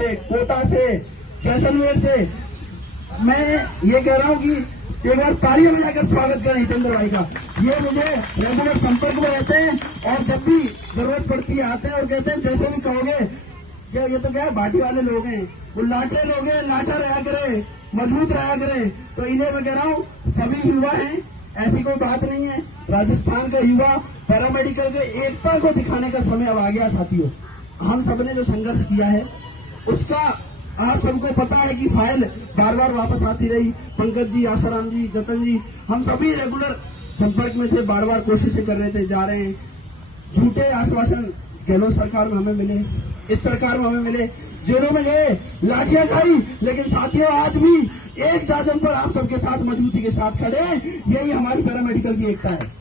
से, कोटा से, जैसलमेर से। मैं ये कह रहा हूँ कि एक बार तालियां बजाकर स्वागत करें हितेंद्र भाई का। ये मुझे रेगुलर संपर्क में रहते हैं और जब भी जरूरत पड़ती है आते हैं और कहते हैं जैसे भी कहोगे। ये तो क्या है, बाटी वाले लोग हैं, वो लाटे लोग हैं, लाठा रहा करे, मजबूत रहा करे। तो इन्हें मैं कह रहा हूँ सभी युवा हैं, ऐसी कोई बात नहीं है। राजस्थान का युवा पैरामेडिकल के एकता को दिखाने का समय अब आ गया साथियों। हम सबने जो संघर्ष किया है उसका आप सबको पता है कि फाइल बार बार वापस आती रही। पंकज जी, आसाराम जी, जतन जी, हम सभी रेगुलर संपर्क में थे, बार बार कोशिशें कर रहे थे, जा रहे हैं। झूठे आश्वासन गहलोत सरकार में हमें मिले, इस सरकार में हमें मिले, जेलों में गए, लाठियां खाई, लेकिन साथियों आज भी एक जाजम पर आप सबके साथ मजबूती के साथ खड़े हैं। यही हमारी पैरामेडिकल की एकता है।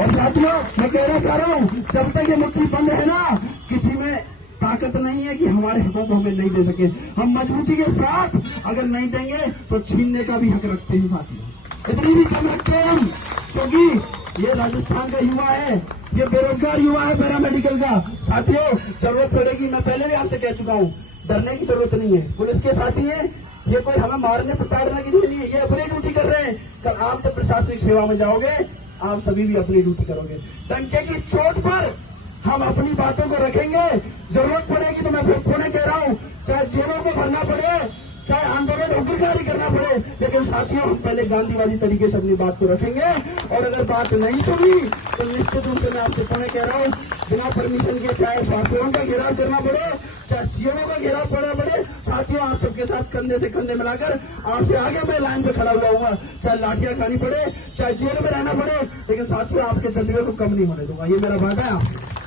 और साथियों मैं कहना चाह रहा हूं, जब तक ये मुट्ठी बंद है ना, किसी में ताकत नहीं है कि हमारे हकों को हमें नहीं दे सके। हम मजबूती के साथ अगर नहीं देंगे तो छीनने का भी हक रखते हैं साथियों, इतनी भी कम रखते हैं हम। क्योंकि ये राजस्थान का युवा है, ये बेरोजगार युवा है पैरामेडिकल का। साथियों जरूरत पड़ेगी, मैं पहले भी आपसे कह चुका हूं, डरने की जरूरत नहीं है। पुलिस के साथी है, ये कोई हमें मारने प्रताड़ने के लिए नहीं है, ये अपनी ड्यूटी कर रहे हैं। कल आप जब प्रशासनिक सेवा में जाओगे आप सभी भी अपनी ड्यूटी करोगे। डंके की चोट पर हम अपनी बातों को रखेंगे। जरूरत पड़ेगी तो मैं फिर पुणे कह रहा हूं, चाहे जेलों में भरना पड़े, चाहे आंदोलन उग्रकारी करना पड़े, लेकिन साथियों हम पहले गांधीवादी तरीके से अपनी बात को रखेंगे। और अगर बात नहीं सुनी तो निश्चित रूप से मैं आपसे पुणे कह रहा हूं, बिना परमिशन के चाहे स्वास्थ्य का घेराव करना पड़े, चाहे सीएमओ का घेराव करना पड़े, साथियों आप सबके साथ कंधे से कंधे मिलाकर आपसे आगे मैं लाइन पे खड़ा हुआ हूँ। चाहे लाठियां खानी पड़े, चाहे जेल में रहना पड़े, लेकिन साथियों आपके जज्बे को कम नहीं होने दूंगा, ये मेरा वादा है आपसे।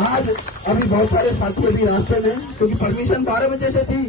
आज अभी बहुत सारे साथी अभी रास्ते में, क्योंकि परमिशन 12 बजे से थी,